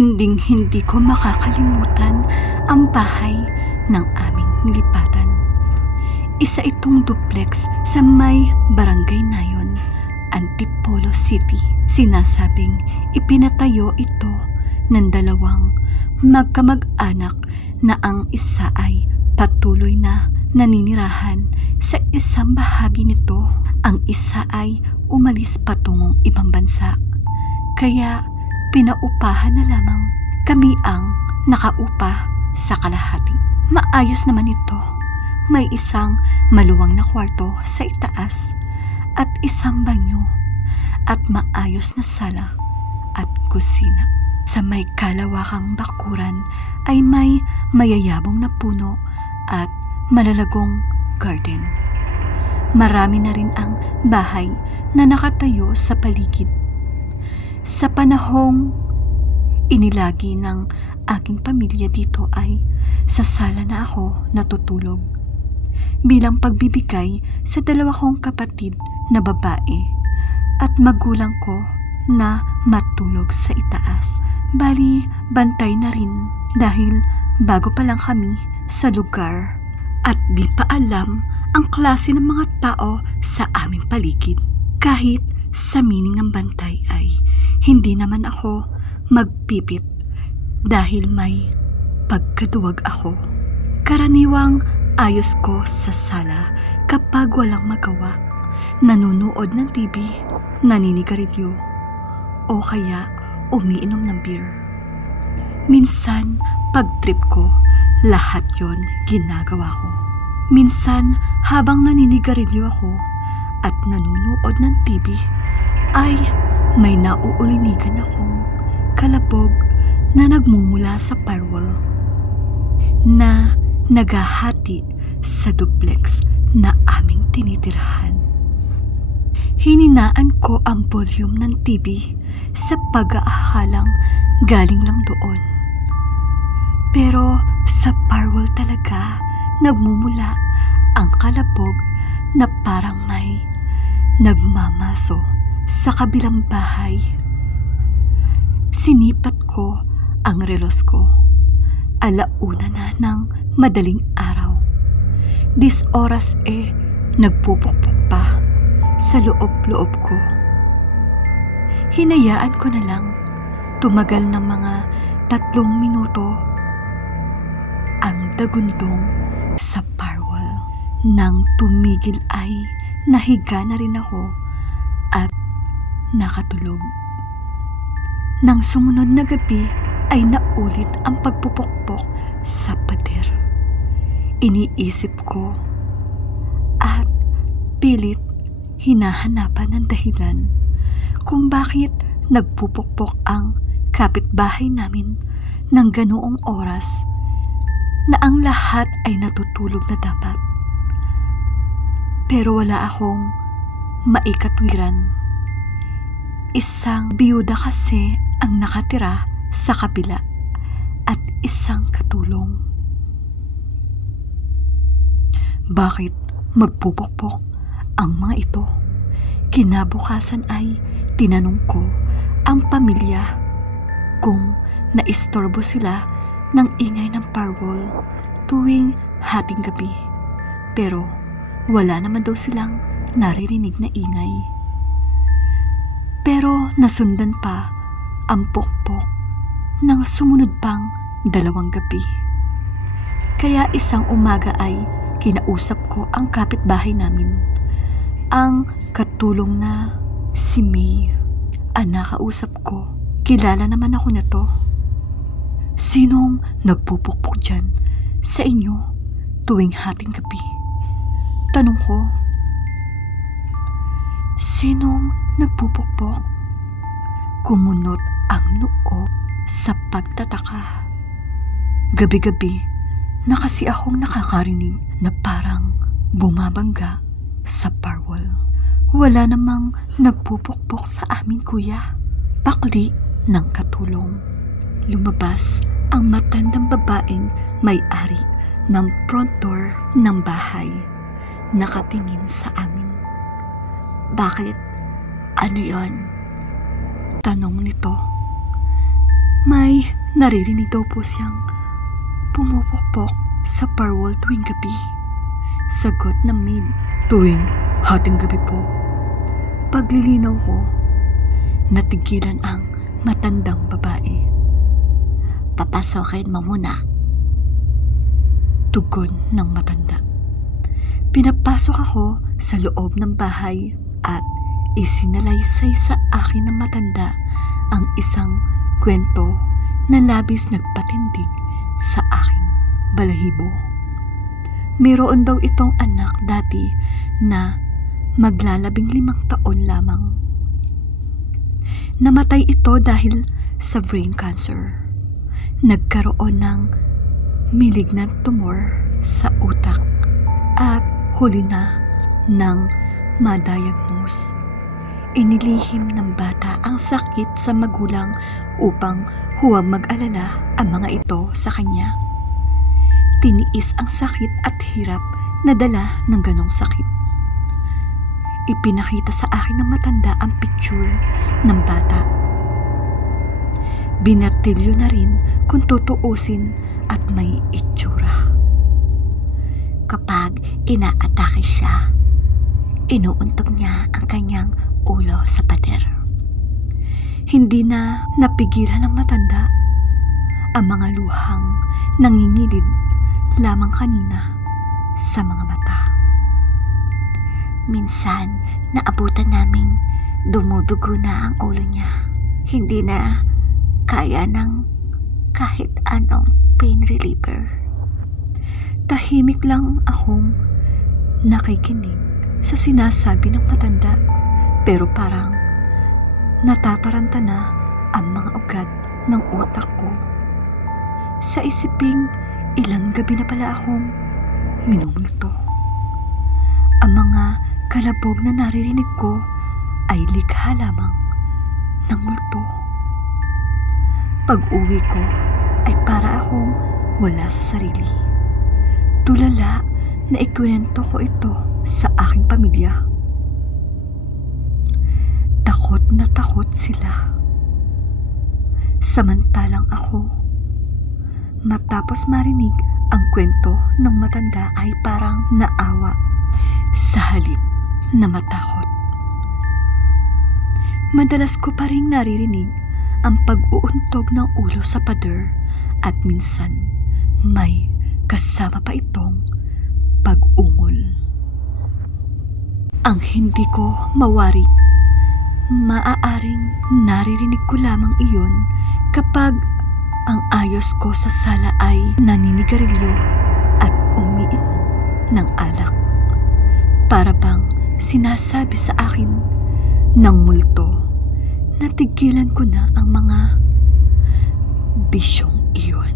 Hinding-hindi ko makakalimutan ang bahay ng aming nilipatan. Isa itong duplex sa may barangay Nayon, Antipolo City. Sinasabing ipinatayo ito ng dalawang magkamag-anak na ang isa ay patuloy na naninirahan sa isang bahagi nito. Ang isa ay umalis patungong ibang bansa. Kaya pinaupahan na lamang kami ang nakaupa sa kalahati. Maayos naman ito. May isang maluwang na kwarto sa itaas at isang banyo at maayos na sala at kusina. Sa may kalawakang bakuran ay may mayayabong na puno at malalagong garden. Marami na rin ang bahay na nakatayo sa paligid. Sa panahong inilagi ng aking pamilya dito ay sa sala na ako natutulog bilang pagbibigay sa dalawa kong kapatid na babae at magulang ko na matulog sa itaas. Bali, bantay na rin dahil bago pa lang kami sa lugar at di pa alam ang klase ng mga tao sa aming paligid. Kahit sa meaning ng bantay ay hindi naman ako magpipit dahil may pagkaduwag ako. Karaniwang ayos ko sa sala kapag walang magawa, nanunood ng TV, naninigarilyo, o kaya umiinom ng beer. Minsan, pag trip ko, lahat yon ginagawa ko. Minsan, habang naninigarilyo ako at nanunood ng TV, ay may nauulinigan akong kalabog na nagmumula sa firewall na naghahati sa duplex na aming tinitirahan. Hininaan ko ang volume ng TV sa pag-aakalang galing lang doon. Pero sa firewall talaga nagmumula ang kalabog na parang may nagmamaso sa kabilang bahay. Sinipat ko ang relos ko. Alauna na ng madaling araw. Dis oras nagpupukpok pa sa loob-loob ko. Hinayaan ko na lang tumagal ng mga 3 minuto ang dagundong sa firewall. Nang tumigil ay nahiga na rin ako at nakatulog. Nang sumunod na gabi ay naulit ang pagpupukpok sa pader. Iniisip ko at pilit hinahanapan ng dahilan kung bakit nagpupukpok ang kapitbahay namin ng ganoong oras na ang lahat ay natutulog na dapat. Pero wala akong maikatwiran. Isang biyuda kasi ang nakatira sa kabila at isang katulong. Bakit magpupukpok ang mga ito? Kinabukasan ay tinanong ko ang pamilya kung naistorbo sila ng ingay ng firewall tuwing hating gabi. Pero wala naman daw silang naririnig na ingay. Pero nasundan pa ang pukpok ng sumunod pang 2 gabi. Kaya isang umaga ay kinausap ko ang kapitbahay namin, ang katulong na si May. Ang nakausap ko, kilala naman ako na to. Sinong nagpupukpok dyan sa inyo tuwing hating gabi? Tanong ko. Sinong nagpupukpok? Kumunot ang noo sa pagtataka. Gabi-gabi na kasi akong nakakarinig na parang bumabangga sa firewall. Wala namang nagpupukpok sa amin, kuya. Pakli ng katulong. Lumabas ang matandang babaeng may-ari ng front door ng bahay. Nakatingin sa amin. Bakit? Ano yon? Tanong nito. May naririnig daw po siyang pumupukpok sa parwall tuwing gabi. Sagot ng maid. Tuwing hating gabi po. Paglilinaw ko, natigilan ang matandang babae. Papasokin mo muna. Tugon ng matanda. Pinapasok ako sa loob ng bahay at isinalaysay sa akin ng matanda ang isang kwento na labis nagpatindig sa aking balahibo. Mayroon daw itong anak dati na maglalabing-5 taon lamang. Namatay ito dahil sa brain cancer. Nagkaroon ng malignant tumor sa utak at huli na nang ma-diagnose. Inilihim ng bata ang sakit sa magulang upang huwag mag-alala ang mga ito sa kanya. Tiniis ang sakit at hirap na dala ng ganong sakit. Ipinakita sa akin ng matanda ang picture ng bata. Binatilyo na rin kung tutuusin at may itsura. Kapag inaatake siya, inuuntog niya ang kanyang ulo sa pader. Hindi na napigilan ng matanda ang mga luhang nangingilid lamang kanina sa mga mata. Minsan, naabutan naming dumudugo na ang ulo niya. Hindi na kaya ng kahit anong pain reliever. Tahimik lang akong nakikinig sa sinasabi ng matanda, pero parang natataranta na ang mga ugat ng utak ko. Sa isiping ilang gabi na pala akong minumulto. Ang mga kalabog na naririnig ko ay likha lamang ng multo. Pag-uwi ko ay para akong wala sa sarili. Tulala na ikwento ko ito sa aking pamilya. Takot na takot sila. Samantalang ako, matapos marinig ang kwento ng matanda ay parang naawa sa halip na matakot. Madalas ko pa rin naririnig ang pag-uuntog ng ulo sa pader at minsan may kasama pa itong pag-ungol. Ang hindi ko mawari, maaaring naririnig ko lamang iyon kapag ang ayos ko sa sala ay naninigarilyo at umiinom ng alak. Para bang sinasabi sa akin ng multo na tigilan ko na ang mga bisyong iyon.